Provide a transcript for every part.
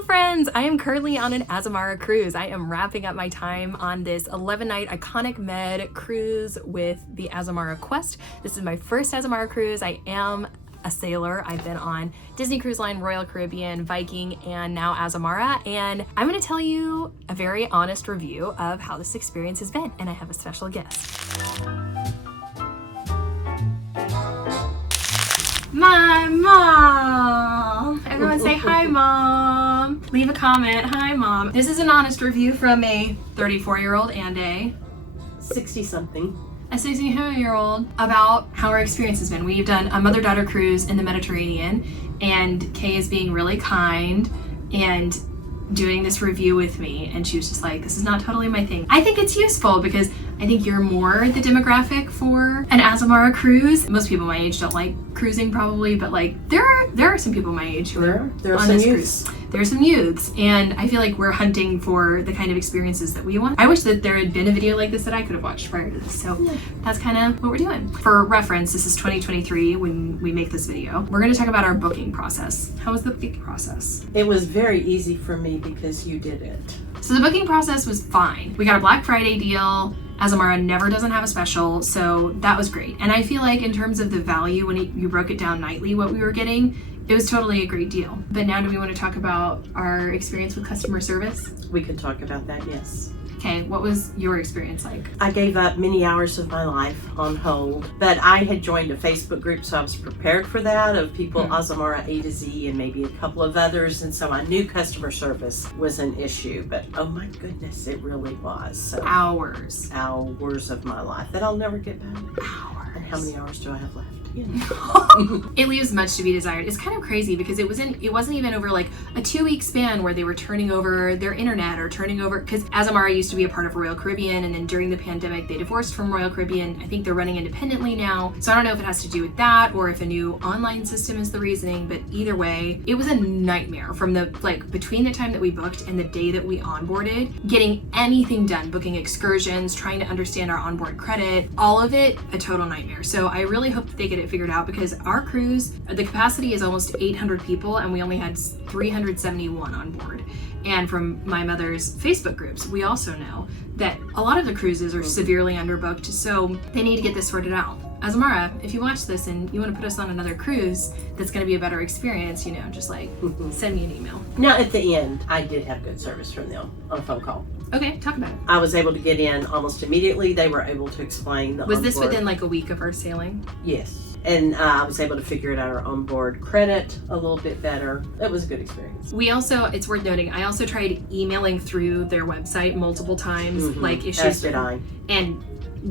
Hello friends, I am currently on an Azamara cruise. I am wrapping up my time on this 11-night iconic med cruise with the Azamara Quest. This is my first Azamara cruise. I am a sailor. I've been on Disney Cruise Line, Royal Caribbean, Viking, and now Azamara. And I'm gonna tell you a very honest review of how this experience has been. And I have a special guest. My mom! Everyone say hi, mom! Leave a comment, hi, mom. This is an honest review from a 34-year-old and a 60-something. A 60-year-old about how our experience has been. We've done a mother-daughter cruise in the Mediterranean, and Kay is being really kind and doing this review with me, and she was just like, this is not totally my thing. I think it's useful because I think you're more the demographic for an Azamara cruise. Most people my age don't like cruising probably, but like there are some people my age who are on this cruise. There are some youths, and I feel like we're hunting for the kind of experiences that we want. I wish that there had been a video like this that I could have watched prior to this, so that's kind of what we're doing. For reference, this is 2023 when we make this video. We're going to talk about our booking process. How was the booking process? It was very easy for me because you did it. So the booking process was fine. We got a Black Friday deal. Azamara never doesn't have a special, so that was great. And I feel like in terms of the value, when you broke it down nightly, what we were getting, it was totally a great deal. But now do we want to talk about our experience with customer service? We could talk about that, yes. Okay, what was your experience like? I gave up many hours of my life on hold, but I had joined a Facebook group, so I was prepared for that, of people Azamara A to Z and maybe a couple of others, and so I knew customer service was an issue, but oh my goodness, it really was. So Hours of my life that I'll never get back. Hours. And how many hours do I have left? You know. It leaves much to be desired. It's kind of crazy because it wasn't even over like a 2-week span where they were turning over their internet or turning over, because Azamara used to be a part of Royal Caribbean, and then during the pandemic they divorced from Royal Caribbean. I think they're running independently now, so I don't know if it has to do with that or if a new online system is the reasoning, but either way it was a nightmare from the between the time that we booked and the day that we onboarded, getting anything done, booking excursions, trying to understand our onboard credit, all of it a total nightmare. So I really hope that they get it figured out, because our cruise, the capacity is almost 800 people and we only had 371 on board. And from my mother's Facebook groups, we also know that a lot of the cruises are severely underbooked, so they need to get this sorted out. Azamara, if you watch this and you want to put us on another cruise that's going to be a better experience, you know, just like send me an email. Now at the end, I did have good service from them on a phone call. Okay, talk about it. I was able to get in almost immediately. They were able to explain the Was this onboard. within like a week of our sailing? Yes. And I was able to figure it out, our onboard credit a little bit better. It was a good experience. We also, it's worth noting, I also tried emailing through their website multiple times, like issues. As did I. And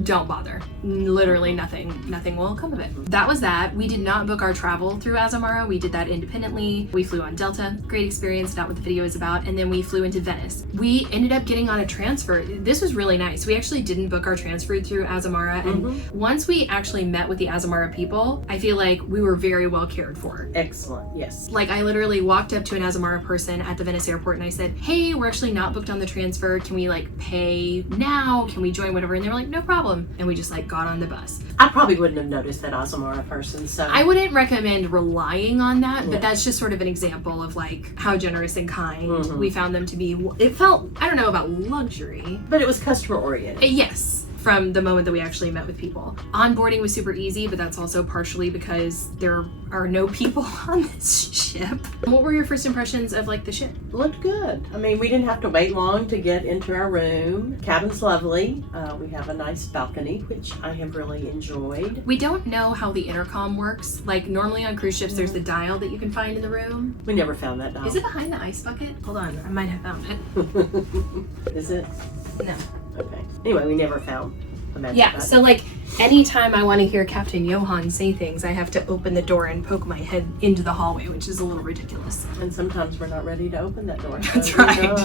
don't bother. Literally nothing will come of it. That was that. We did not book our travel through Azamara. We did that independently. We flew on Delta. Great experience, not what the video is about. And then we flew into Venice. We ended up getting on a transfer. This was really nice. We actually didn't book our transfer through Azamara. And once we actually met with the Azamara people, I feel like we were very well cared for. Excellent, yes. Like I literally walked up to an Azamara person at the Venice airport and I said, hey, we're actually not booked on the transfer. Can we like pay now? Can we join whatever? And they were like, no problem. And we just like got on the bus. I probably wouldn't have noticed that Azamara person, so. I wouldn't recommend relying on that, but that's just sort of an example of like how generous and kind we found them to be. It felt, I don't know about luxury. But it was customer oriented. Yes. From the moment that we actually met with people. Onboarding was super easy, but that's also partially because there are no people on this ship. What were your first impressions of like the ship? Looked good. I mean, we didn't have to wait long to get into our room. Cabin's lovely. We have a nice balcony, which I have really enjoyed. We don't know how the intercom works. Like normally on cruise ships, there's the dial that you can find in the room. We never found that dial. Is it behind the ice bucket? Hold on, I might have found it. Is it? No. Okay. Anyway, we never found the magic button. So like anytime I want to hear Captain Johan say things, I have to open the door and poke my head into the hallway, which is a little ridiculous. And sometimes we're not ready to open that door. That's right.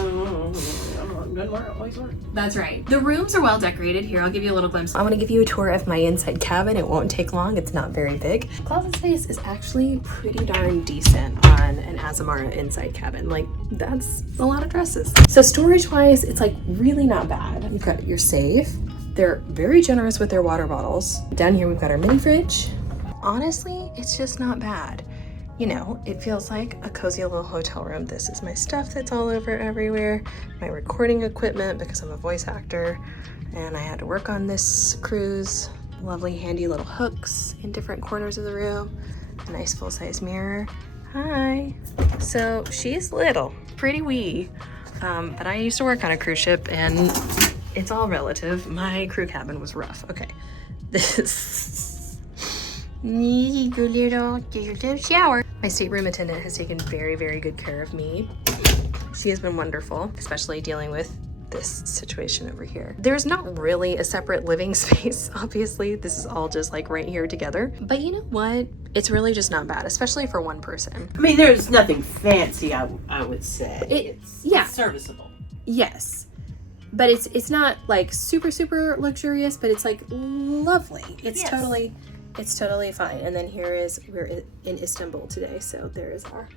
That's right. The rooms are well decorated. Here, I'll give you a little glimpse. I want to give you a tour of my inside cabin. It won't take long. It's not very big. Closet space is actually pretty darn decent on an Azamara inside cabin. Like, that's a lot of dresses. So storage-wise, it's like really not bad. You've got your safe. They're very generous with their water bottles. Down here, we've got our mini fridge. Honestly, it's just not bad. you know, it feels like a cozy little hotel room. This is my stuff that's all over everywhere, my recording equipment because I'm a voice actor and I had to work on this cruise. Lovely handy little hooks in different corners of the room, a nice full-size mirror. Hi. So she's little, pretty wee, but I used to work on a cruise ship and it's all relative. My crew cabin was rough. Okay, this need your little shower. My stateroom attendant has taken very, very good care of me. She has been wonderful, especially dealing with this situation over here. There's not really a separate living space, obviously. This is all just like right here together. But you know what? It's really just not bad, especially for one person. I mean, there's nothing fancy, I would say. Yeah. It's serviceable. Yes. But it's not like super, super luxurious, but it's like lovely. It's Yes. totally fine. And then we're in Istanbul today, so there is our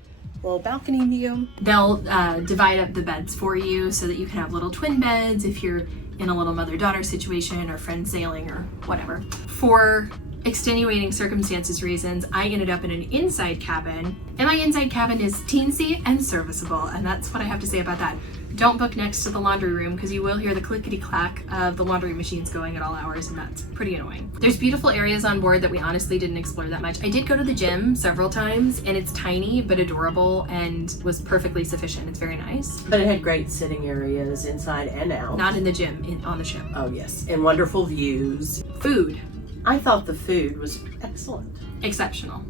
little balcony view. They'll divide up the beds for you so that you can have little twin beds if you're in a little mother-daughter situation or friend sailing or whatever. For extenuating circumstances reasons, I ended up in an inside cabin, and my inside cabin is teensy and serviceable, and that's what I have to say about that. Don't book next to the laundry room because you will hear the clickety-clack of the laundry machines going at all hours, and that's pretty annoying. There's beautiful areas on board that we honestly didn't explore that much. I did go to the gym several times, and it's tiny but adorable and was perfectly sufficient. It's very nice. But it had great sitting areas inside and out. Not in the gym, on the ship. Oh, yes. And wonderful views. Food. I thought the food was excellent. Exceptional.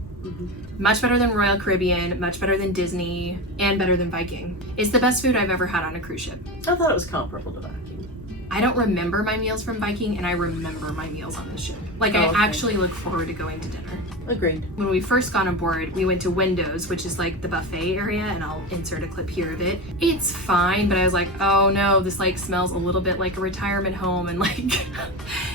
Much better than Royal Caribbean, much better than Disney, and better than Viking. It's the best food I've ever had on a cruise ship. I thought it was comparable to Viking. I don't remember my meals from Viking, and I remember my meals on this ship. Like, I actually look forward to going to dinner. Agreed. When we first got on board, we went to Windows, which is like the buffet area, and I'll insert a clip here of it. It's fine, but I was like, oh no, this like smells a little bit like a retirement home, and like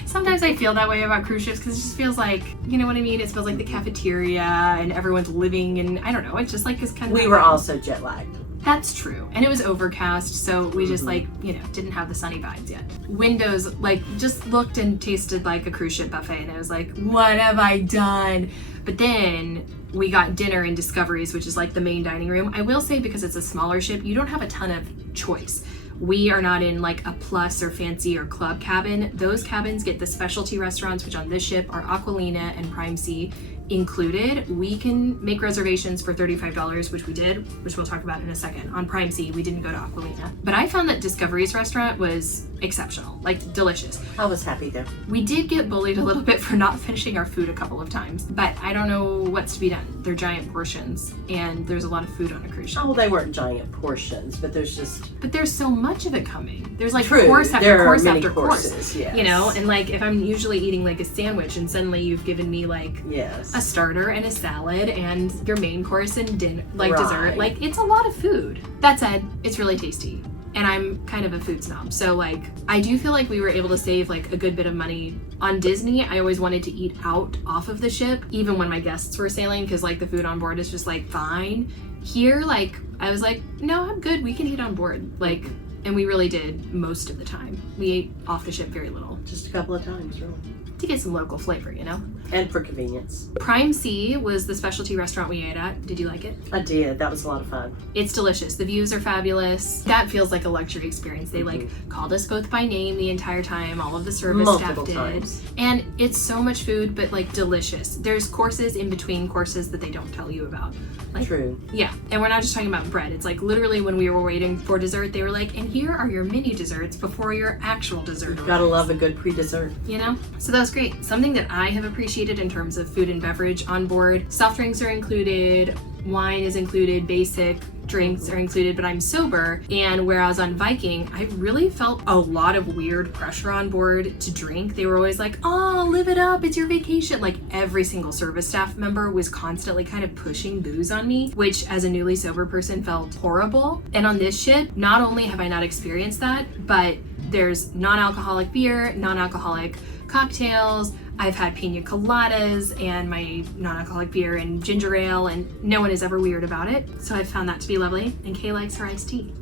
sometimes I feel that way about cruise ships because it just feels like, you know what I mean? It feels like the cafeteria and everyone's living, and I don't know, it just like is kind of. We were also jet lagged. That's true. And it was overcast, so we just like, you know, didn't have the sunny vibes yet. Windows like just looked and tasted like a cruise ship buffet, and I was like, what have I done? But then we got dinner in Discoveries, which is like the main dining room. I will say, because it's a smaller ship, you don't have a ton of choice. We are not in like a plus or fancy or club cabin. Those cabins get the specialty restaurants, which on this ship are Aquilina and Prime Sea included. We can make reservations for $35, which we did, which we'll talk about in a second. On Prime Sea, we didn't go to Aquilina. But I found that Discovery's restaurant was exceptional, like delicious. I was happy there. We did get bullied a little bit for not finishing our food a couple of times, but I don't know what's to be done. They're giant portions, and there's a lot of food on a cruise ship. Oh, they weren't giant portions, but there's so much of it coming. There's like True. course after there course are many after courses, course. yes. You know, and like if I'm usually eating like a sandwich and suddenly you've given me like yes. a starter and a salad and your main course and dinner, like Right. dessert, like it's a lot of food. That said, it's really tasty. And I'm kind of a food snob, so like I do feel like we were able to save like a good bit of money. On Disney, I always wanted to eat out off of the ship, even when my guests were sailing, because like the food on board is just like fine. Here, like I was like, no, I'm good. We can eat on board, like, and we really did most of the time. We ate off the ship very little, Just a couple of times, really. to get some local flavor, you know. And for convenience. Prime Sea was the specialty restaurant we ate at. Did you like it? I did. That was a lot of fun. It's delicious. The views are fabulous. That feels like a luxury experience. They like called us both by name the entire time. All of the service Multiple staff did. times. And it's so much food, but like delicious. There's courses in between courses that they don't tell you about. Like, True. yeah. And we're not just talking about bread. It's like literally when we were waiting for dessert, they were like, and here are your mini desserts before your actual dessert. Gotta love a good pre-dessert. You know? So that was great. Something that I have appreciated in terms of food and beverage on board. Soft drinks are included, wine is included, basic drinks are included, but I'm sober. And whereas on Viking, I really felt a lot of weird pressure on board to drink. They were always like, oh, live it up, it's your vacation. Like every single service staff member was constantly kind of pushing booze on me, which as a newly sober person felt horrible. And on this ship, not only have I not experienced that, but there's non-alcoholic beer, non-alcoholic cocktails. I've had pina coladas and my non-alcoholic beer and ginger ale, and no one is ever weird about it. So I found that to be lovely. And Kay likes her iced tea.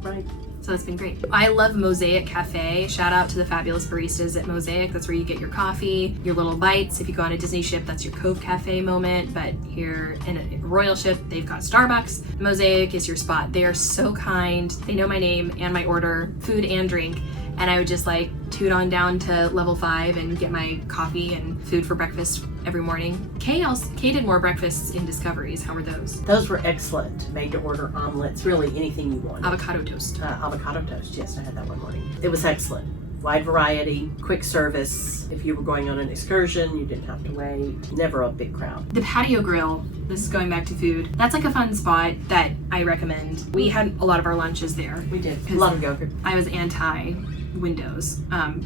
Right. So that's been great. I love Mosaic Cafe. Shout out to the fabulous baristas at Mosaic. That's where you get your coffee, your little bites. If you go on a Disney ship, that's your Cove Cafe moment. But here in a royal ship, they've got Starbucks. Mosaic is your spot. They are so kind. They know my name and my order, food and drink. And I would just like toot on down to level 5 and get my coffee and food for breakfast every morning. Kay did more breakfasts in Discoveries. How were those? Those were excellent. Made to order omelets, really anything you wanted. Avocado toast. Avocado toast, yes, I had that one morning. It was excellent. Wide variety, quick service. If you were going on an excursion, you didn't have to wait. Never a big crowd. The patio grill, this is going back to food, that's like a fun spot that I recommend. We had a lot of our lunches there. We did. A lot of yogurt. I was anti windows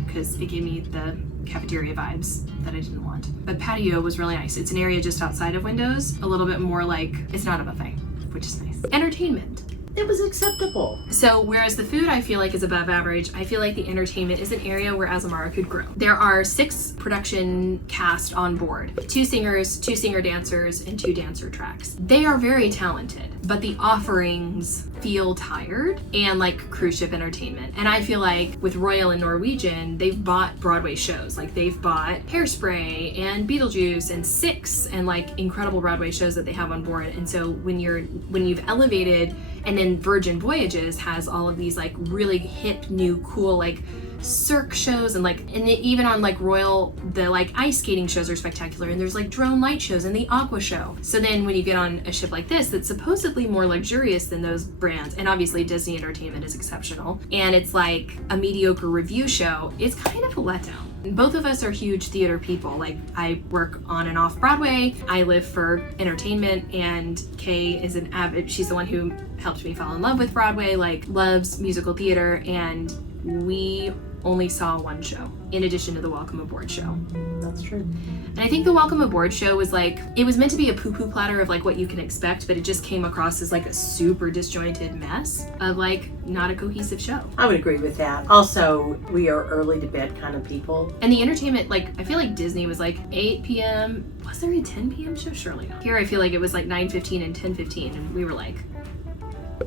because it gave me the cafeteria vibes that I didn't want. But patio was really nice. It's an area just outside of windows, a little bit more like, it's not a buffet, which is nice. Entertainment. It was acceptable. So whereas the food I feel like is above average, I feel like the entertainment is an area where Azamara could grow. There are 6 production cast on board, 2 singers, 2 singer dancers, and 2 dancer tracks. They are very talented, but the offerings feel tired and like cruise ship entertainment. And I feel like with Royal and Norwegian, they've bought Broadway shows. Like they've bought Hairspray and Beetlejuice and Six and like incredible Broadway shows that they have on board. And so when you've elevated, and then Virgin Voyages has all of these like really hip, new, cool like Cirque shows and even on like Royal, the like ice skating shows are spectacular, and there's like drone light shows and the aqua show. So then when you get on a ship like this that's supposedly more luxurious than those brands, and obviously Disney Entertainment is exceptional, and it's like a mediocre review show, it's kind of a letdown. Both of us are huge theater people. Like I work on and off Broadway. I live for entertainment, and Kay is an avid, she's the one who helped me fall in love with Broadway, like loves musical theater, and we only saw one show in addition to the Welcome Aboard show. That's true. And I think the Welcome Aboard show was like, it was meant to be a poo-poo platter of like what you can expect, but it just came across as like a super disjointed mess of like not a cohesive show. I would agree with that. Also, we are early to bed kind of people. And the entertainment, like I feel like Disney was like 8 p.m. Was there a 10 p.m. show? Surely not. Here I feel like it was like 9:15 and 10:15, and we were like,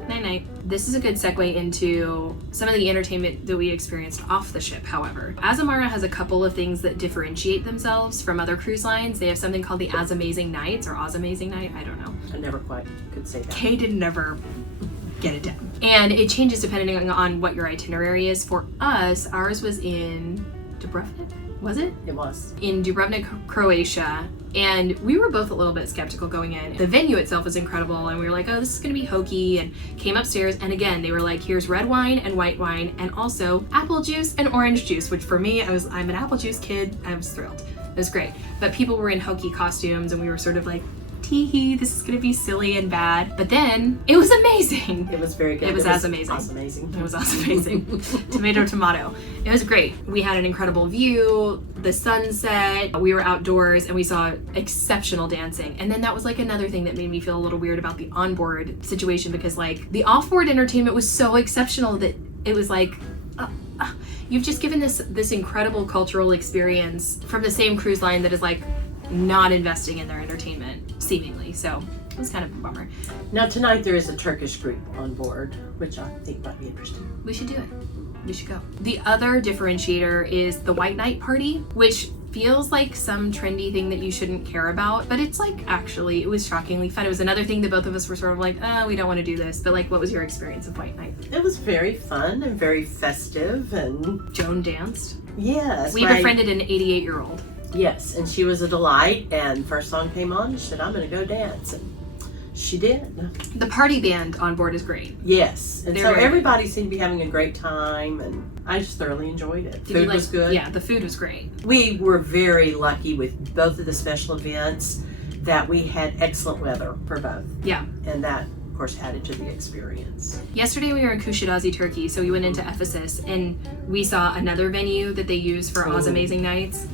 night-night. This is a good segue into some of the entertainment that we experienced off the ship, however. Azamara has a couple of things that differentiate themselves from other cruise lines. They have something called the Azamazing Nights, or Azamazing Night, I don't know. I never quite could say that. Kay did never get it down. And it changes depending on what your itinerary is. For us, ours was in Dubrovnik, was it? It was. In Dubrovnik, Croatia. And we were both a little bit skeptical going in. The venue itself was incredible, and we were like, oh, this is gonna be hokey, and came upstairs, and again, they were like, here's red wine and white wine, and also apple juice and orange juice, which for me, I'm an apple juice kid, I was thrilled. It was great. But people were in hokey costumes, and we were sort of like, tee-hee, this is gonna be silly and bad. But then, it was amazing. It was very good. It was amazing. Awesome-azing. It was awesome-azing. Tomato. It was great. We had an incredible view, the sunset, we were outdoors, and we saw exceptional dancing. And then that was like another thing that made me feel a little weird about the onboard situation, because like the offboard entertainment was so exceptional that it was like, you've just given this incredible cultural experience from the same cruise line that is like not investing in their entertainment, seemingly. So it was kind of a bummer. Now tonight there is a Turkish group on board, which I think might be interesting. We should do it. We should go. The other differentiator is the White Night Party, which feels like some trendy thing that you shouldn't care about, but it's like, actually, it was shockingly fun. It was another thing that both of us were sort of like, we don't want to do this. But like, what was your experience of White Night? It was very fun and very festive, and Joan danced. yes. We befriended an 88-year-old. Yes, and she was a delight, and first song came on, she said, I'm gonna go dance, and she did. The party band on board is great. Yes, and They're so very everybody seemed to be having a great time, and I just thoroughly enjoyed it. Food was good. Yeah, the food was great. We were very lucky with both of the special events that we had excellent weather for both. Yeah. And that, of course, added to the experience. Yesterday we were in Kuşadası, Turkey, so we went into Ephesus, and we saw another venue that they use for Azamazing Nights.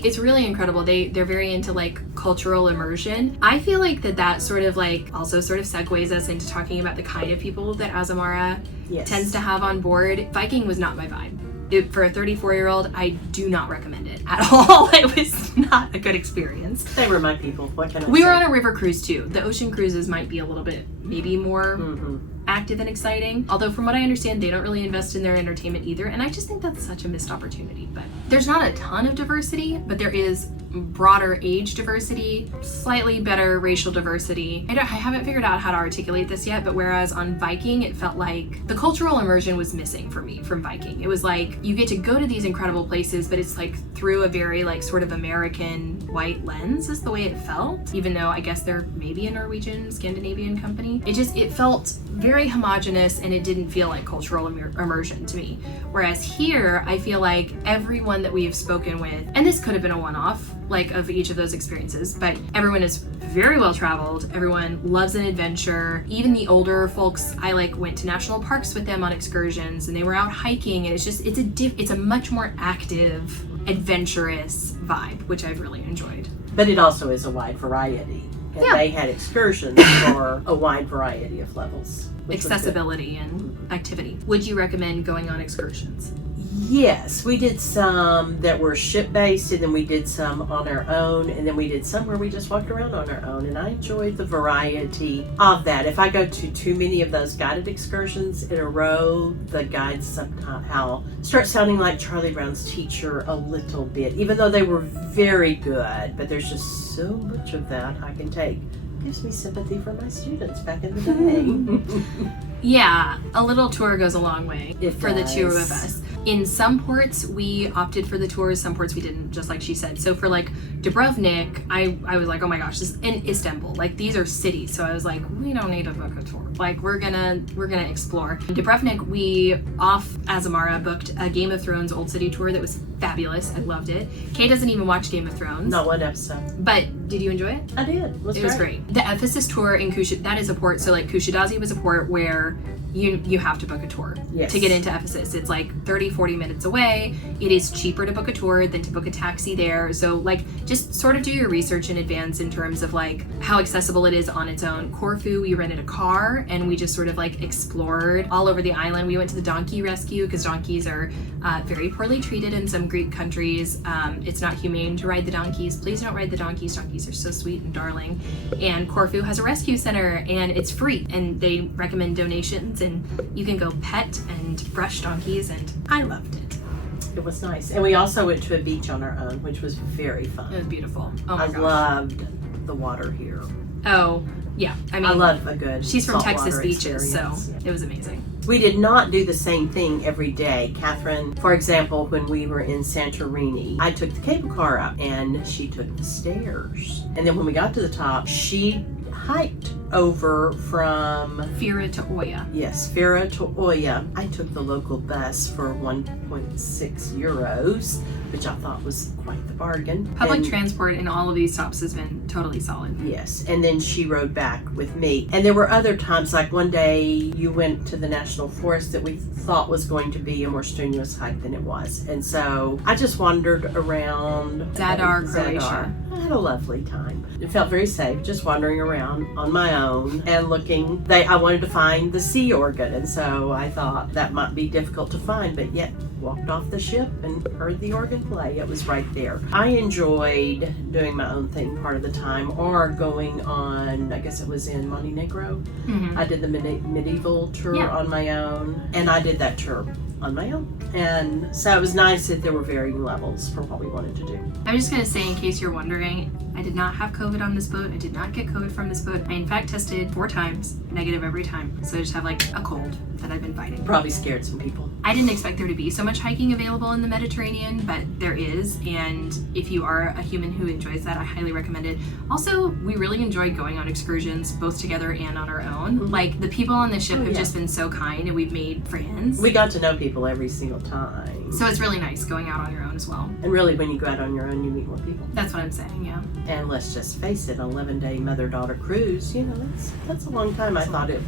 It's really incredible. They're very into like cultural immersion. I feel like that sort of like also sort of segues us into talking about the kind of people that Azamara tends to have on board. Viking was not my vibe. For a 34-year-old, I do not recommend it at all. It was not a good experience. They were my people. What can I say? We were on a river cruise too. The ocean cruises might be a little bit, maybe more active and exciting. Although from what I understand, they don't really invest in their entertainment either. And I just think that's such a missed opportunity. But there's not a ton of diversity, but there is broader age diversity, slightly better racial diversity. I haven't figured out how to articulate this yet, but whereas on Viking, it felt like the cultural immersion was missing for me from Viking. It was like, you get to go to these incredible places, but it's like through a very like sort of American white lens is the way it felt, even though I guess they're maybe a Norwegian, Scandinavian company. It felt very homogenous, and it didn't feel like cultural immersion to me. Whereas here, I feel like everyone that we have spoken with, and this could have been a one-off, like of each of those experiences, but everyone is very well traveled. Everyone loves an adventure. Even the older folks, I like went to national parks with them on excursions, and they were out hiking, and it's a much more active, adventurous vibe, which I've really enjoyed. But it also is a wide variety. And they had excursions for a wide variety of levels. Accessibility and activity. Would you recommend going on excursions? Yes, we did some that were ship-based, and then we did some on our own, and then we did some where we just walked around on our own, and I enjoyed the variety of that. If I go to too many of those guided excursions in a row, the guides somehow start sounding like Charlie Brown's teacher a little bit, even though they were very good, but there's just so much of that I can take. Gives me sympathy for my students back in the day. Yeah, a little tour goes a long way for the two of us. In some ports, we opted for the tours. Some ports we didn't, just like she said. So for like Dubrovnik, I was like, oh my gosh, in Istanbul, like these are cities. So I was like, we don't need to book a tour. Like we're gonna explore. In Dubrovnik, we off Azamara booked a Game of Thrones Old City tour that was fabulous. I loved it. Kay doesn't even watch Game of Thrones. Not one episode. But did you enjoy it? I did. It was great. The Ephesus tour in that is a port. So like Kushadazi was a port where you have to book a tour to get into Ephesus. It's like 30-40 minutes away. It is cheaper to book a tour than to book a taxi there. So like just sort of do your research in advance in terms of like how accessible it is on its own. Corfu, we rented a car and we just sort of like explored all over the island. We went to the donkey rescue because donkeys are very poorly treated in some Greek countries. It's not humane to ride the donkeys. Please don't ride the donkeys. Donkeys are so sweet and darling. And Corfu has a rescue center and it's free, and they recommend donations, and you can go pet and brush donkeys, and I loved it. It was nice. And we also went to a beach on our own, which was very fun. It was beautiful. Oh my gosh. I loved the water here. Oh, yeah. I mean, I love a good she's from Texas beaches, so it was amazing. We did not do the same thing every day. Katharine, for example, when we were in Santorini, I took the cable car up and she took the stairs. And then when we got to the top, she hiked over from Fira to Oya. Yes, Fira to Oya. I took the local bus for 1.6 euros, which I thought was quite the bargain. Public transport in all of these stops has been totally solid. Yes, and then she rode back with me. And there were other times, like one day you went to the National Forest that we thought was going to be a more strenuous hike than it was. And so I just wandered around Zadar, Croatia. I had a lovely time. It felt very safe, just wandering around on my own and looking. I wanted to find the sea organ, and so I thought that might be difficult to find, but yet walked off the ship and heard the organ play. It was right there. I enjoyed doing my own thing part of the time, or going on, I guess it was in Montenegro. I did the medieval tour on my own, and I did that tour on my own. And so it was nice that there were varying levels for what we wanted to do. I'm just going to say, in case you're wondering, I did not have COVID on this boat. I did not get COVID from this boat. I in fact tested 4 times, negative every time. So I just have like a cold that I've been fighting. Probably scared some people. I didn't expect there to be so much hiking available in the Mediterranean, but there is. And if you are a human who enjoys that, I highly recommend it. Also, we really enjoyed going on excursions, both together and on our own. Like the people on the ship have just been so kind, and we've made friends. We got to know people every single time. So it's really nice going out on your own as well. And really, when you go out on your own, you meet more people. That's what I'm saying, yeah. And let's just face it, an 11-day mother-daughter cruise, that's a long time. I thought it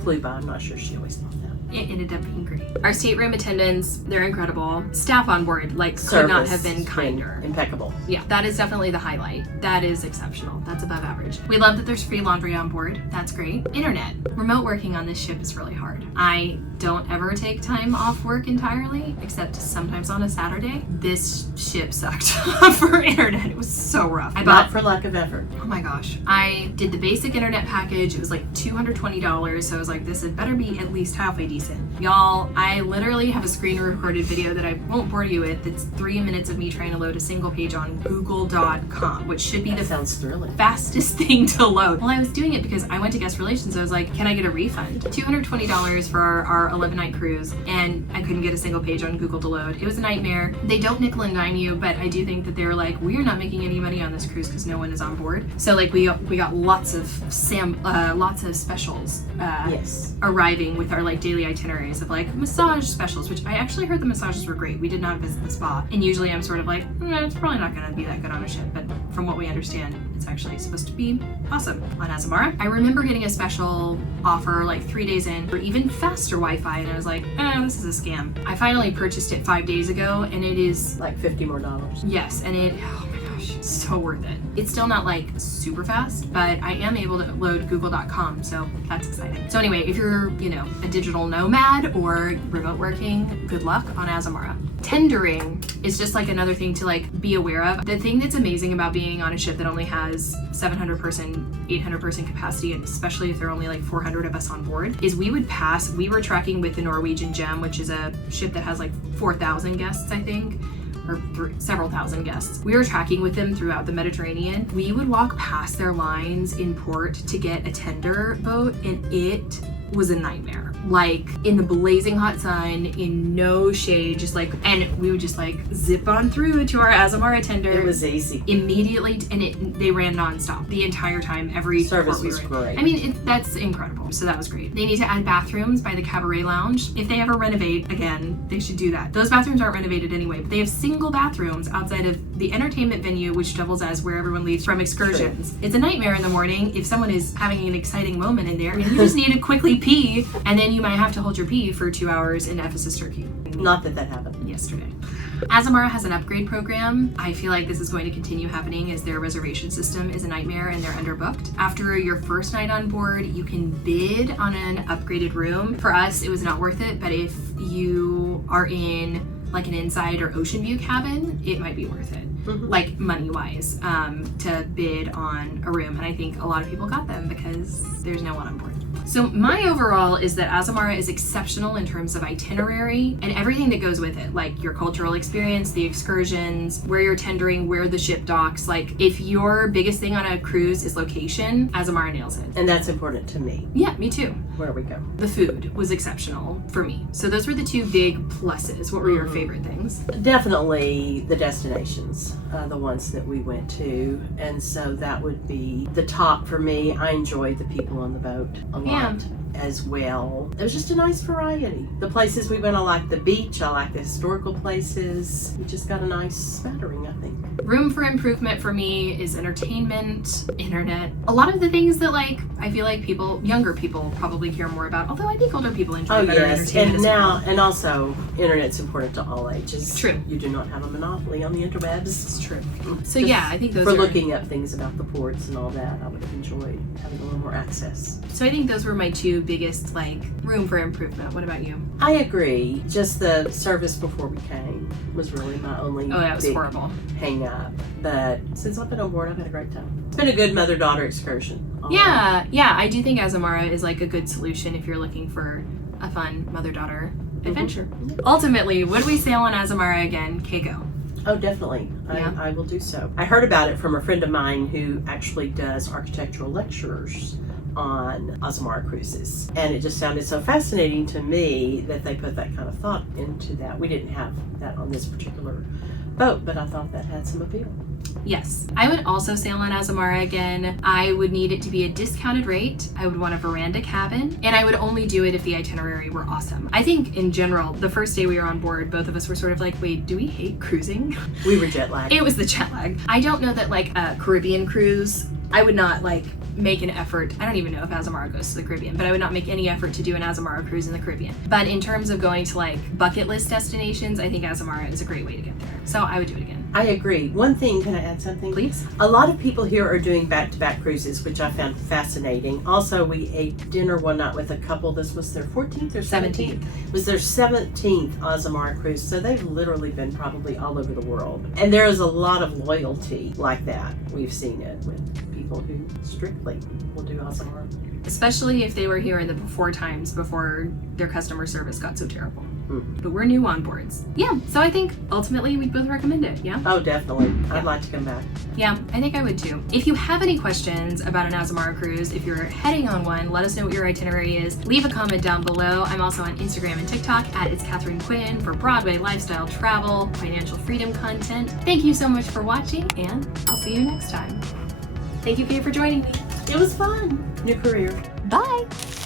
flew by. I'm not sure she always thought that. it ended up being great. Our stateroom attendants, they're incredible. Staff on board, like, could not have been kinder. Impeccable. Yeah, that is definitely the highlight. That is exceptional. That's above average. We love that there's free laundry on board. That's great. Internet. Remote working on this ship is really hard. I don't ever take time off work entirely, except sometimes on a Saturday. This ship sucked for internet. It was so rough. Not for lack of effort. Oh my gosh. I did the basic internet package. It was like $220. So I was like, this had better be at least halfway decent. Y'all, I literally have a screen recorded video that I won't bore you with. It's 3 minutes of me trying to load a single page on google.com, which should be sounds thrilling. Fastest thing to load. Well, I was doing it because I went to guest relations. I was like, can I get a refund? $220 for our 11-night cruise, and I couldn't get a single page on Google to load. It was a nightmare. They don't nickel and dime you, but I do think that they're like, we are not making any money on this cruise because no one is on board. So like we got lots of specials yes, arriving with our like daily itineraries of like massage specials, which I actually heard the massages were great. We did not visit the spa, and usually I'm sort of like, it's probably not going to be that good on a ship, but from what we understand, it's actually supposed to be awesome on Azamara. I remember getting a special offer like 3 days in for even faster Wi-Fi, and I was like, this is a scam. I finally purchased it 5 days ago, and it is like $50 more. Yes, and oh my gosh, so worth it. It's still not like super fast, but I am able to load google.com, so that's exciting. So anyway, if you're, a digital nomad or remote working, good luck on Azamara. Tendering is just like another thing to like be aware of. The thing that's amazing about being on a ship that only has 700 person, 800 person capacity, and especially if there are only like 400 of us on board, is we were tracking with the Norwegian Gem, which is a ship that has like 4,000 guests, I think, or several thousand guests. We were tracking with them throughout the Mediterranean. We would walk past their lines in port to get a tender boat, and it was a nightmare. Like in the blazing hot sun, in no shade, just like, and we would just like zip on through to our Azamara tender. It was easy. Immediately, and they ran nonstop the entire time. Every service was great. I mean, that's incredible. So that was great. They need to add bathrooms by the Cabaret Lounge. If they ever renovate again, they should do that. Those bathrooms aren't renovated anyway, but they have single bathrooms outside of the entertainment venue, which doubles as where everyone leaves from Excursions. True. It's a nightmare in the morning if someone is having an exciting moment in there. I mean, you just need to quickly pee, and then you might have to hold your pee for 2 hours in Ephesus, Turkey. Not that happened yesterday. Azamara has an upgrade program. I feel like this is going to continue happening as their reservation system is a nightmare and they're underbooked. After your first night on board, you can bid on an upgraded room. For us, it was not worth it, but if you are in like an inside or ocean view cabin, it might be worth it. Like money-wise, to bid on a room. And I think a lot of people got them because there's no one on board. So my overall is that Azamara is exceptional in terms of itinerary and everything that goes with it, like your cultural experience, the excursions, where you're tendering, where the ship docks. Like if your biggest thing on a cruise is location, Azamara nails it. And that's important to me. Yeah, me too. Where we go. The food was exceptional for me. So those were the two big pluses. What were your favorite things? Definitely the destinations, the ones that we went to. And so that would be the top for me. I enjoyed the people on the boat a lot as well. It was just a nice variety. The places we went, I liked the beach, I liked the historical places. We just got a nice smattering, I think. Room for improvement for me is entertainment, internet. A lot of the things that like I feel like younger people probably care more about, although I think older people enjoy better entertainment and now and also internet's important to all ages. True. You do not have a monopoly on the interwebs. It's true. So just yeah, I think those for looking up things about the ports and all that, I would have enjoyed having a little more access. So I think those were my two biggest like room for improvement. What about you? I agree. Just the service before we came was really my only that was big horrible hang up. But since I've been on board, I've had a great time. It's been a good mother-daughter excursion. Yeah, I do think Azamara is like a good solution if you're looking for a fun mother-daughter adventure. Ultimately, would we sail on Azamara again? Keiko. Oh, definitely. Yeah. I will do so. I heard about it from a friend of mine who actually does architectural lectures on Azamara cruises. And it just sounded so fascinating to me that they put that kind of thought into that. We didn't have that on this particular boat, but I thought that had some appeal. Yes. I would also sail on Azamara again. I would need it to be a discounted rate. I would want a Veranda Cabin, and I would only do it if the itinerary were awesome. I think in general, the first day we were on board, both of us were sort of like, wait, do we hate cruising? We were jet lagged. It was the jet lag. I don't know that like a Caribbean cruise, I would not like make an effort. I don't even know if Azamara goes to the Caribbean, but I would not make any effort to do an Azamara cruise in the Caribbean. But in terms of going to like bucket list destinations, I think Azamara is a great way to get there. So I would do it again. I agree. One thing, can I add something? Please. A lot of people here are doing back-to-back cruises, which I found fascinating. Also, we ate dinner one night with a couple. This was their 14th or 17th? It was their 17th Azamara cruise. So they've literally been probably all over the world. And there is a lot of loyalty like that. We've seen it with people who strictly will do Azamara. Especially if they were here in the before times, before their customer service got so terrible. Mm-hmm. But we're new on boards. Yeah, so I think ultimately we'd both recommend it, yeah? Oh, definitely. I'd like to come back. Yeah, I think I would too. If you have any questions about an Azamara cruise, if you're heading on one, let us know what your itinerary is. Leave a comment down below. I'm also on Instagram and TikTok at It's Katharine Quinn for Broadway, lifestyle, travel, financial freedom content. Thank you so much for watching, and I'll see you next time. Thank you, Kate, for joining me. It was fun. New career. Bye!